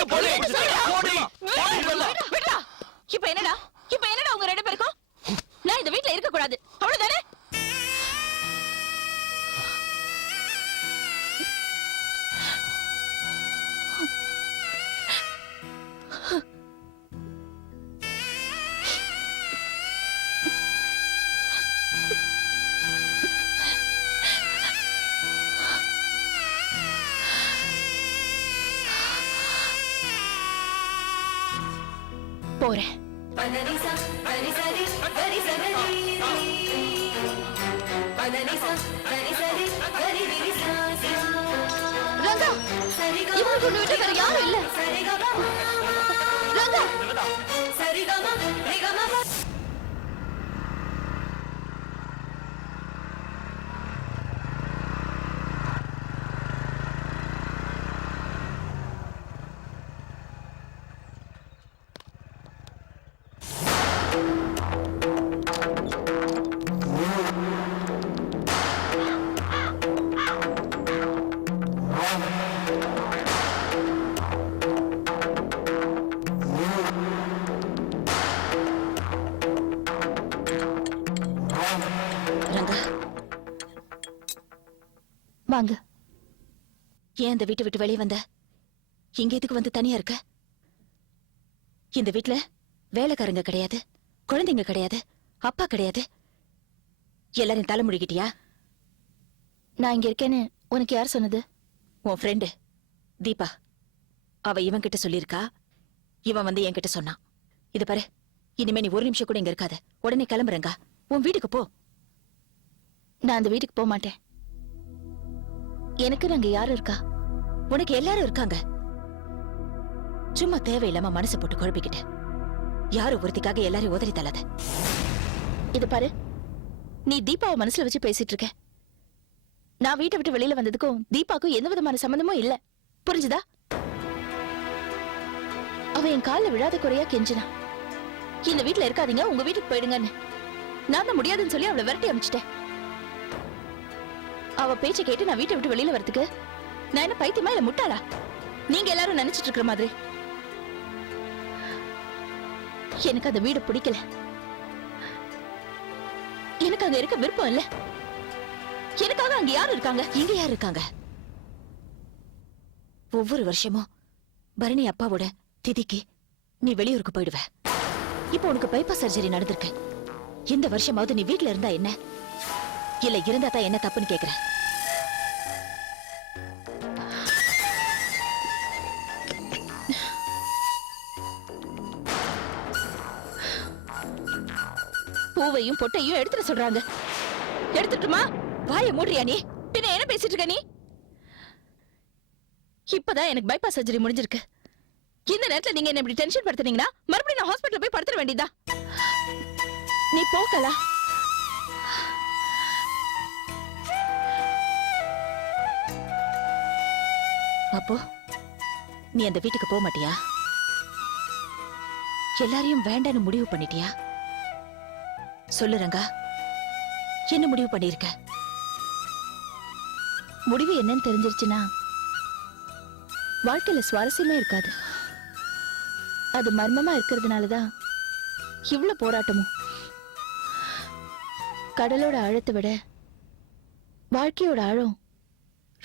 இப்ப என்னடா உங்க ரெண்டு பேருக்கும் நான் இந்த வீட்டுல இருக்க கூடாது அவ்வளவுதானே? போறேன். ரங்கா, இவனுக்கு ஒண்ணு விட்டு வேற யாரும் இல்ல. ரங்கா, வாங்க. ஏன் இந்த வீட்டை விட்டு வெளியே வந்த? இங்க எதுக்கு வந்து தனியா இருக்க? இந்த வீட்டுல வேலைக்காரங்க கிடையாது, குழந்தைங்க கிடையாது, அப்பா கிடையாது. எல்லாரும் தலை முடிக்கிட்டியா? நான் இங்க இருக்கேன்னு உனக்கு யார் சொன்னது? உன் ஃப்ரெண்டு தீபா. அவ இவன் கிட்ட சொல்லிருக்கா, இவன் வந்து என்கிட்ட சொன்னான். இது பாரு, இனிமே நீ ஒரு நிமிஷம் கூட இங்க இருக்காத. உடனே கிளம்புறங்க, உன் வீட்டுக்கு போ. நான் அந்த வீட்டுக்கு போக மாட்டேன். எனக்கு அங்க யாரு இருக்கா? உனக்கு எல்லாரும் இருக்காங்க. சும்மா தேவையில்லாம மனசு போட்டு குழப்பிக்கிட்ட. யாரு ஒருத்திக்காக எல்லாரையும் உதறி தள்ளாத. இது பாரு, நீ தீபாவை மனசுல வச்சு பேசிட்டு இருக்க. நான் வீட்டை விட்டு வெளியில வந்ததுக்கும் தீபாக்கும் எந்த விதமான சம்பந்தமும் இல்ல. புரிஞ்சுதா? அவ என் காலில் விழாத குறையா கெஞ்சினா, இந்த வீட்டுல இருக்காதீங்க, உங்க வீட்டுக்கு போயிடுங்கன்னு. நான் தான் முடியாதுன்னு சொல்லி அவளை விரட்டி அனுப்பிச்சிட்டேன். அவ பேச்சை கேட்டு நான் வீட்டை விட்டு வெளியில வரதுக்கு நான் என்ன பைத்தியமா இல்ல முட்டாளா? நீங்க எல்லாரும் நினைச்சிட்டு இருக்கிற மாதிரி. எனக்கு அந்த வீடு பிடிக்கல. எனக்கு அங்க இருக்க விருப்பம் இல்ல. எனக்காக அங்க யாரு இருக்காங்க? இங்க யாரு இருக்காங்க? ஒவ்வொரு வருஷமும் பரணி அப்பாவோட திதிக்கு நீ வெளியூருக்கு போயிடுவ. இப்போ உனக்கு பைபாஸ் சர்ஜரி நடந்திருக்கு. இந்த வருஷமாவது நீ வீட்டுல இருந்தா என்ன, இல்ல இருந்தா தான் என்ன தப்புன்னு கேக்குற? பூவையும் பொட்டையும் எடுத்துட்டு சொல்றாங்க. எடுத்துட்டுமா? வாயை மூடுறியா நீ? பின்ன என்ன பேசிட்டு இருக்க நீ? இப்பதான் எனக்கு பைபாஸ் சர்ஜரி முடிஞ்சிருக்கு. இந்த நேரத்துல நீங்க என்ன இப்படி டென்ஷன் படுத்துனீங்கன்னா மறுபடியும் நான் ஹாஸ்பிட்டல் போய் படுத்துற வேண்டியதா? நீ போகல. அப்போ நீ அந்த வீட்டுக்கு போக மாட்டியா? எல்லாரையும் வேண்டான்னு முடிவு பண்ணிட்டியா? சொல்லு ரங்கா, என்ன முடிவு பண்ணிருக்க? முடிவு என்னன்னு தெரிஞ்சிருச்சுன்னா வாழ்க்கையில சுவாரஸ்யமே இருக்காது. அது மர்மமா இருக்கிறதுனாலதான் இவ்வளவு போராட்டமும். கடலோட ஆழத்தை விட வாழ்க்கையோட ஆழம்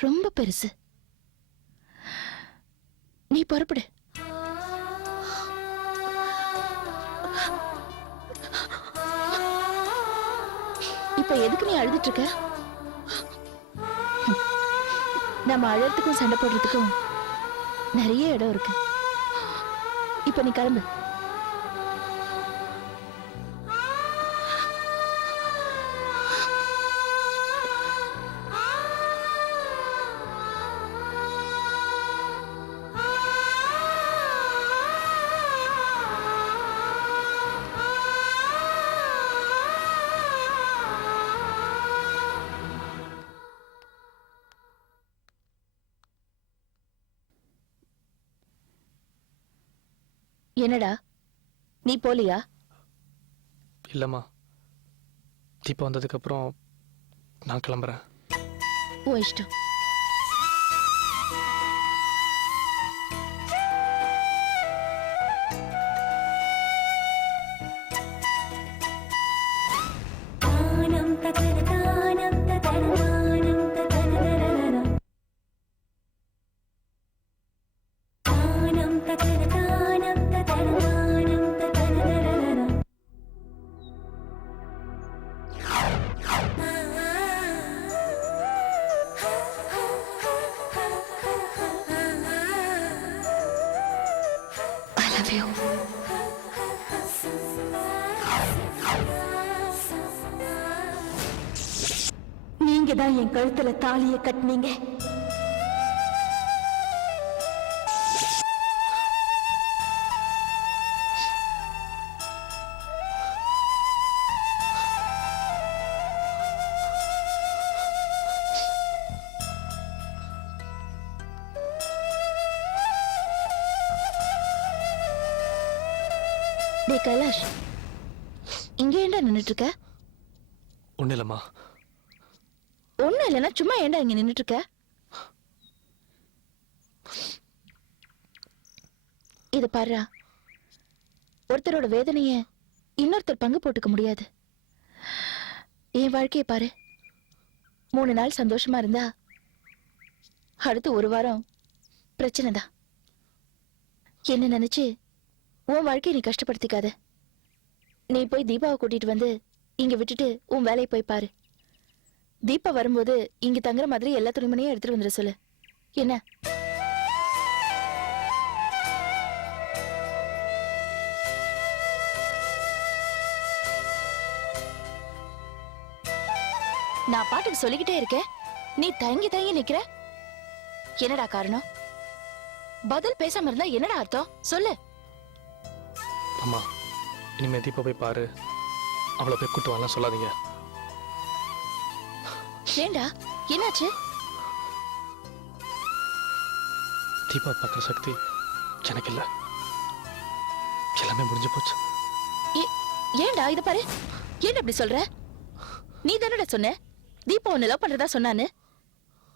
ரொம்ப பெருசு. நீ புறப்படு. இப்ப எதுக்கு நீ அழுதுட்டு இருக்க? நம்ம அழறதுக்கும் சண்டை போடுறதுக்கும் நிறைய இடம் இருக்கு. இப்ப நீ கிளம்பு. என்னடா நீ போலியா? இல்லம்மா, தீபா வந்ததுக்கு அப்புறம் நான் கிளம்புறேன். ஓ இஷ்டம். Love you. நீங்க தான் என் கழுத்துல தாலியை கட்டினீங்க. டே கைலாஷ், இங்க ஏன்டா நின்னுட்டு இருக்க? ஒன்றும் இல்லைம்மா. ஒண்ணும் இல்லைன்னா சும்மா ஏன்டா இங்க நின்னுட்டு இருக்க? இது பாருடா, ஒருத்தரோட வேதனைய இன்னொருத்தர் பங்கு போட்டுக்க முடியாது. என் வாழ்க்கைய பாரு. 3 நாள் சந்தோஷமா இருந்தா அடுத்து 1 வாரம் பிரச்சனை தான். என்ன நினைச்சு உன் வாழ்க்கையை நீ கஷ்டப்படுத்திக்காத. நீ போய் தீபாவை கூட்டிட்டு வந்து இங்க விட்டுட்டு உன் வேலையை போய் பாரு. தீபா வரும்போது இங்க தங்குற மாதிரி எல்லா துணிமணியும் எடுத்துட்டு வந்துட சொல்லு. என்ன? நான் பாட்டுக்கு சொல்லிக்கிட்டே இருக்கேன், நீ தயங்கி தயங்கி நிக்கிற. என்னடா காரணம்? பதில் பேசாம இருந்தா என்னடா அர்த்தம்? சொல்லு. அம்மா, இனிமே தீபா போய் பாரு, அவளை போய் கூட்டு வரலாம் சொல்லாதீங்க. ஏண்டா, என்னாச்சு? தீபா பார்க்குற சக்தி எனக்கு இல்லை. எல்லாமே முடிஞ்சு போச்சு. ஏண்டா இத பாரு, ஏன் அப்படி சொல்ற? நீ தானடா சொன்ன தீபா உன்னை லவ் பண்றதா சொன்னான்னு.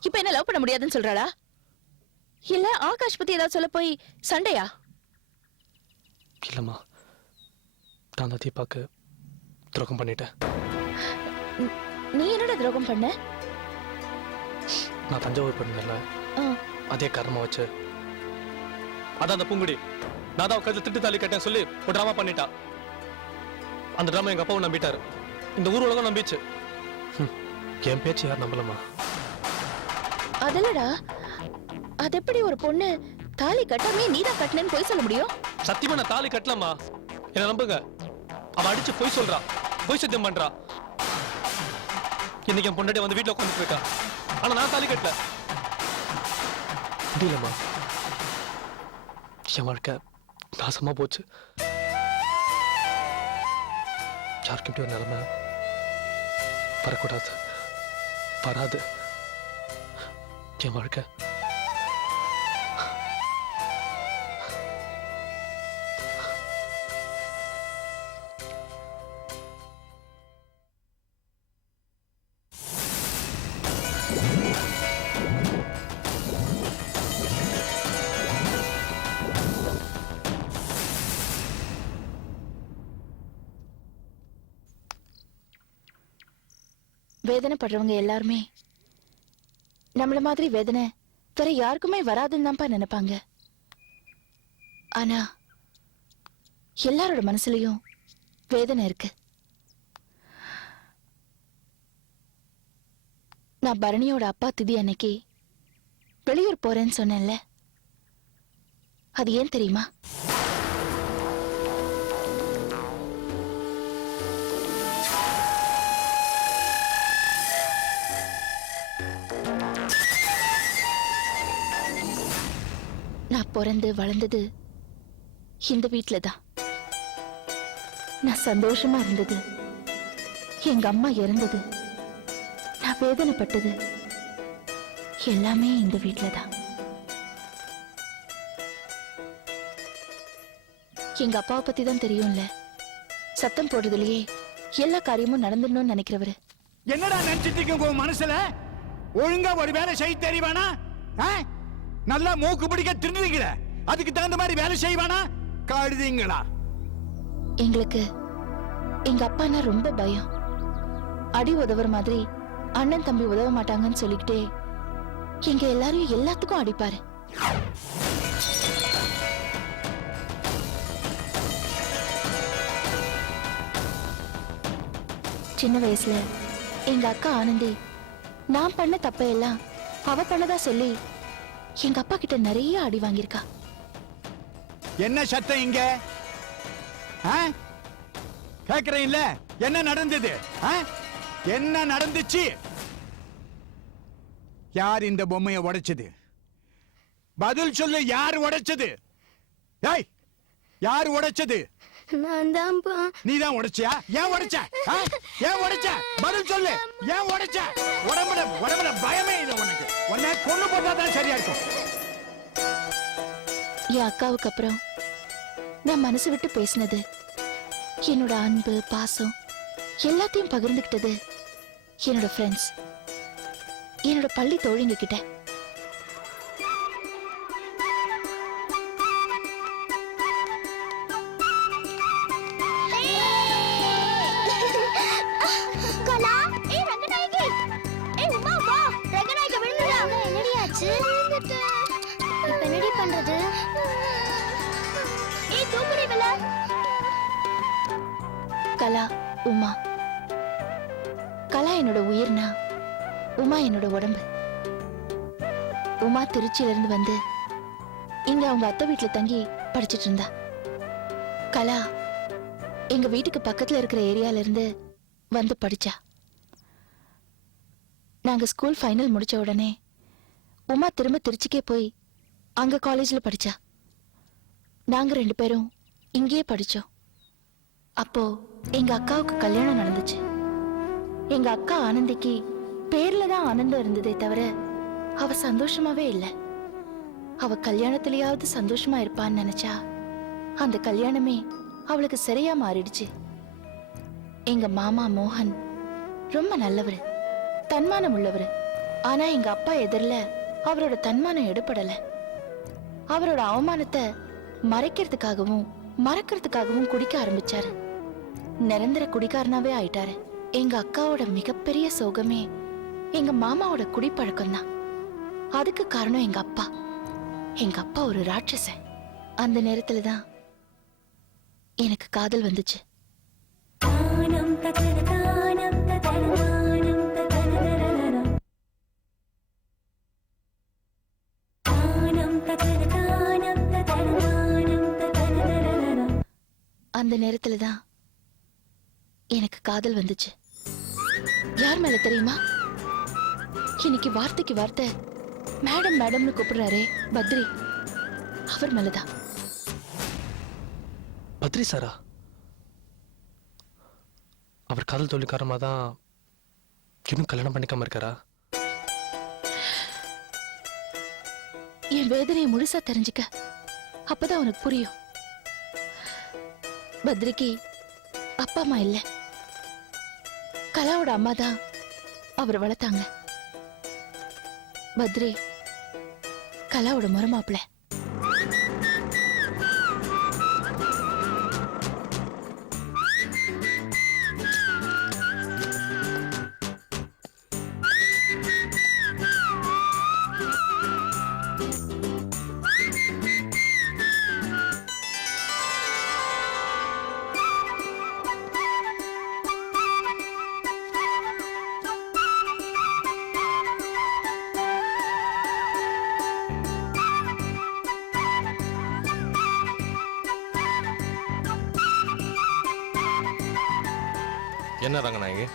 இப்ப என்ன லவ் பண்ண முடியாதுன்னு சொல்றாளா? இல்ல ஆகாஷ் பத்தி ஏதாவது சொல்ல போய் சண்டையா? இல்லம்மா, நான் தான் தீபாக்கு துரோகம் பண்ணிட்டேன். நீ என்னடா துரோகம் பண்ண? நான் தஞ்சாவூர் போயிருந்தேன்ல, அதே காரணமா வச்சு அதான் அந்த பூங்குடி நான் தான் உட்காந்து திட்டு தாலி கட்டேன் சொல்லி ஒரு டிராமா பண்ணிட்டா. அந்த டிராமா எங்க அப்பாவும் நம்பிட்டாரு, இந்த ஊர் உலகம் நம்பிச்சு. என் பேச்சு யார் நம்பலம்மா. அதல்லடா, அது எப்படி ஒரு பொண்ணு தாலி கட்டாமே நீதான் கட்டினேன்னு போய் சொல்ல முடியும்? சத்தியமா நான் தாலி கட்டலம்மா, என்ன நம்புங்க. அவ அடிச்சு பொய் சொல்றா, பொய் சத்தியம் பண்றா. இன்னைக்கு என் பொண்டாட்டி வந்து வீட்டுல உட்காந்துட்டு இருக்கா, ஆனா நான் தாலி கட்டல. முடியலம்மா, என் வாழ்க்கை நாசமா போச்சு. யாருக்கும் இப்படி ஒரு நிலைமை வரக்கூடாது, வராது. என் வாழ்க்கை வேதனைப்படுறவங்க எல்லாருமே நம்மள மாதிரி வேதனை வேற யாருக்குமே வராதுன்னு தான்ப்பா நினைப்பாங்க. ஆனா எல்லாரோட மனசுலயும் வேதனை இருக்கு. நான் பரணியோட அப்பா திதி அன்னைக்கு வெளியூர் போறேன்னு சொன்னேன்ல, அது ஏன் தெரியுமா? நான் பிறந்து வளர்ந்தது இந்த வீட்ல தான். நான் சந்தோஷமா இருந்தது, எங்க அம்மா இறந்தது, நான் வேதனைப்பட்டது எல்லாமே இந்த வீட்ல தான். எங்க அப்பாவை பத்தி தான் தெரியும்ல, சத்தம் போடுறதுலயே எல்லா காரியமும் நடந்துடணும்னு நினைக்கிறவரு. என்னடா நினைச்சிட்டு இருக்க மனசுல? ஒழுங்கா ஒரு வேலை செய்ய தெரியவானா? நல்லா மூக்கு பிடிக்க திருந்துவீங்கள, அதுக்கு தகுந்த மாதிரி வேலை செய்வானா? கழுதிங்களா? எங்களுக்கு எங்க அப்பானா ரொம்ப பயம். அடி உதவுற மாதிரி அண்ணன் தம்பி உதவ மாட்டாங்கன்னு சொல்லிக்கிட்டே எங்க எல்லாரையும் எல்லாத்துக்கும் அடிப்பாரு. சின்ன வயசுல எங்க அக்கா ஆனந்தி நான் பண்ண தப்பையெல்லாம் அவ பண்ணதா சொல்லி எங்க அப்பா கிட்ட நிறைய அடி வாங்கியிருக்கா. என்ன சத்தம் இங்க? கேக்குறேன் இல்ல, என்ன நடந்தது? என்ன நடந்துச்சு? யார் இந்த பொம்மையை உடைச்சது? பதில் சொல்லு, யார் உடைச்சது? ஏய், யார் உடைச்சது? நான் தான்ப்பா. நீ தான் உடைச்சியா? ஏன் உடைச்ச? ஏன் உடைச்ச? பதில் சொல்லு, ஏன் உடைச்ச? உடம்புல பயமே இல்லை உனக்கு. உன்னை கொண்டு போட்டாதான் சரியா இருக்கும். என் அக்காவுக்கு அப்புறம் நான் மனசு விட்டு பேசினது, என்னோட அன்பு பாசம் எல்லாத்தையும் பகிர்ந்துகிட்டது என்னோட ஃப்ரெண்ட்ஸ், என்னோட பள்ளி தோழிங்க கிட்ட. கலா, ஏய் ரங்கநாயகி, ஏய் உமா வா, ரங்கநாயகி விழுந்துடா. என்னடி ஆச்சு? இப்ப என்னடி பண்றது? ஏய் தூக்குடி வில. கலா, உமா. கலா என்னோட உயிர்னா, உமா என்னோட உடம்பு. உமா திருச்சியில இருந்து வந்து இங்க அவங்க அத்தை வீட்டுல தங்கி படிச்சிட்டு இருந்தா. கலா எங்க வீட்டுக்கு பக்கத்துல இருக்கிற ஏரியால இருந்து வந்து படிச்சா. நாங்க ஸ்கூல் ஃபைனல் முடிச்ச உடனே உமா திரும்ப திருச்சிக்கே போய் அங்க காலேஜ்ல படிச்சா. நாங்க 2 பேரும் இங்கேயே படிச்சோம். அப்போ எங்க அக்காவுக்கு கல்யாணம் நடந்துச்சு. எங்க அக்கா ஆனந்திக்கு பேர்ல தான் ஆனந்தம் இருந்ததே தவிர அவ சந்தோஷமாவே இல்ல. அவ கல்யாணத்திலேயாவது சந்தோஷமா இருப்பான்னு நினைச்சா அந்த கல்யாணமே அவளுக்கு சரியா மாறிடுச்சு. எங்க மாமா மோகன் ரொம்ப நல்லவரு, தன்மானம் உள்ளவரு. ஆனா எங்க அப்பா எதிரில அவரோட தன்மானம் எடுபடல. அவரோட அவமானத்தை மறைக்கிறதுக்காகவும் மறக்கிறதுக்காகவும் குடிக்க ஆரம்பிச்சாரு. நிரந்தர குடிக்காரனாவே ஆயிட்டாரு. எங்க அக்காவோட மிகப்பெரிய சோகமே எங்க மாமாவோட குடிப்பழக்கம் தான். அதுக்கு காரணம் எங்க அப்பா. எங்க அப்பா ஒரு ராட்சசன். அந்த நேரத்துல தான் எனக்கு காதல் வந்துச்சு. அந்த நேரத்துல தான் எனக்கு காதல் வந்துச்சு. யார் மேல தெரியுமா? இன்னைக்கு வார்த்தைக்கு வார்த்தை மேடம் மேடம்னு கூப்பிடுறாரே பத்ரி, அவர் மேலதான். பத்ரி சாரா? அவர் காதல் தோல்விக்காரமா தான் இன்னும் கல்யாணம் பண்ணிக்காம இருக்காரா? என் வேதனையை முழுசா தெரிஞ்சுக்க, அப்பதான் உனக்கு புரியும். பத்ரிக்கு அப்பா அம்மா இல்ல. கலாவோட அம்மா தான் அவர் வளர்த்தாங்க. பத்ரி கலாவோட மருமாப்பிள. என்ன ரங்கநாயகி,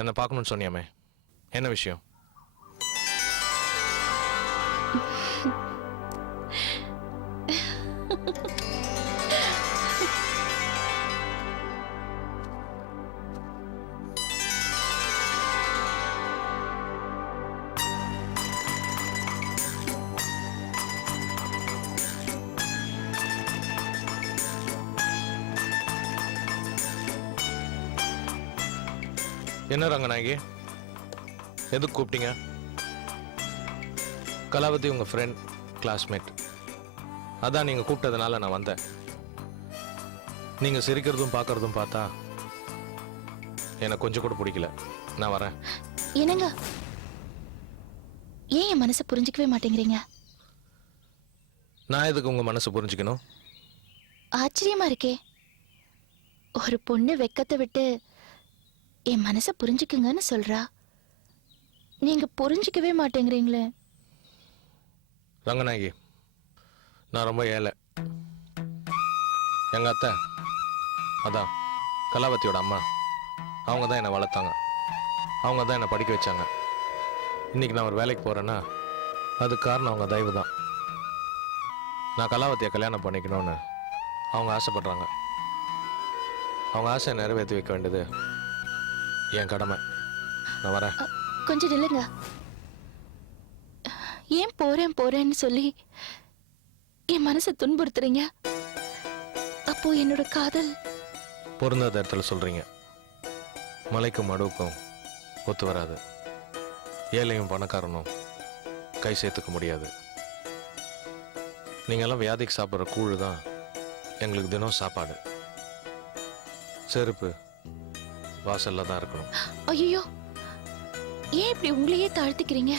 என்ன பார்க்கணும்னு சொன்னியாமே, என்ன விஷயம்? என்ன ரங்கநாயகி, எதுக்கு கூப்பிட்டீங்க? கலாவதி உங்க ஃப்ரெண்ட், கிளாஸ்மேட். அதான் நீங்க கூப்பிட்டதுனால நான் வந்தேன். நீங்க சிரிக்கிறதும் பார்க்கறதும் பார்த்தா எனக்கு கொஞ்சம் கூட பிடிக்கல. நான் வரேன். என்னங்க, ஏன் என் மனசை புரிஞ்சுக்கவே மாட்டேங்கிறீங்க? நான் எதுக்கு உங்க மனசு புரிஞ்சுக்கணும்? ஆச்சரியமா இருக்கே. ஒரு பொண்ணு வெக்கத்தை விட்டு என் மனசை புரிஞ்சுக்குங்கன்னு சொல்றா, நீங்க புரிஞ்சுக்கவே மாட்டேங்கிறீங்களே. ரங்கநாயகி, நான் ரொம்ப ஏழை. எங்க அத்தை அதான் கலாவதியோட அம்மா, அவங்க தான் என்னை வளர்த்தாங்க, அவங்க தான் என்னை படிக்க வச்சாங்க. இன்னைக்கு நான் ஒரு வேலைக்கு போறேன்னா அது காரணம் அவங்க தயவு தான். நான் கலாவதியை கல்யாணம் பண்ணிக்கணும்னு அவங்க ஆசைப்படுறாங்க. அவங்க ஆசையை நிறைவேற்றி வைக்க வேண்டியது என் கடமை. நான் வரேன். கொஞ்சம் நில்லுங்க. ஏன் போறேன் போறேன்னு சொல்லி என் மனசை துன்புறுத்துறீங்க? அப்போ என்னோட காதல் பொருந்தாத இடத்துல சொல்றீங்க. மலைக்கும் மடுவுக்கும் ஒத்து வராது. ஏழையும் பணக்காரனும் கை சேர்த்துக்க முடியாது. நீங்கெல்லாம் வியாதிக்கு சாப்பிட்ற கூழ் தான் எங்களுக்கு தினம் சாப்பாடு. செருப்பு வாசல்ல தான் இருக்கணும். ஐயோ, ஏன் இப்படி உங்களையே தாழ்த்திக்கிறீங்க?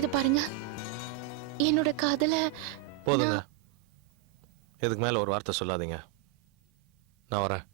இது பாருங்க, என்னோட காதல போதுங்க, இதுக்கு மேல ஒரு வார்த்தை சொல்லாதீங்க. நான் வரேன்.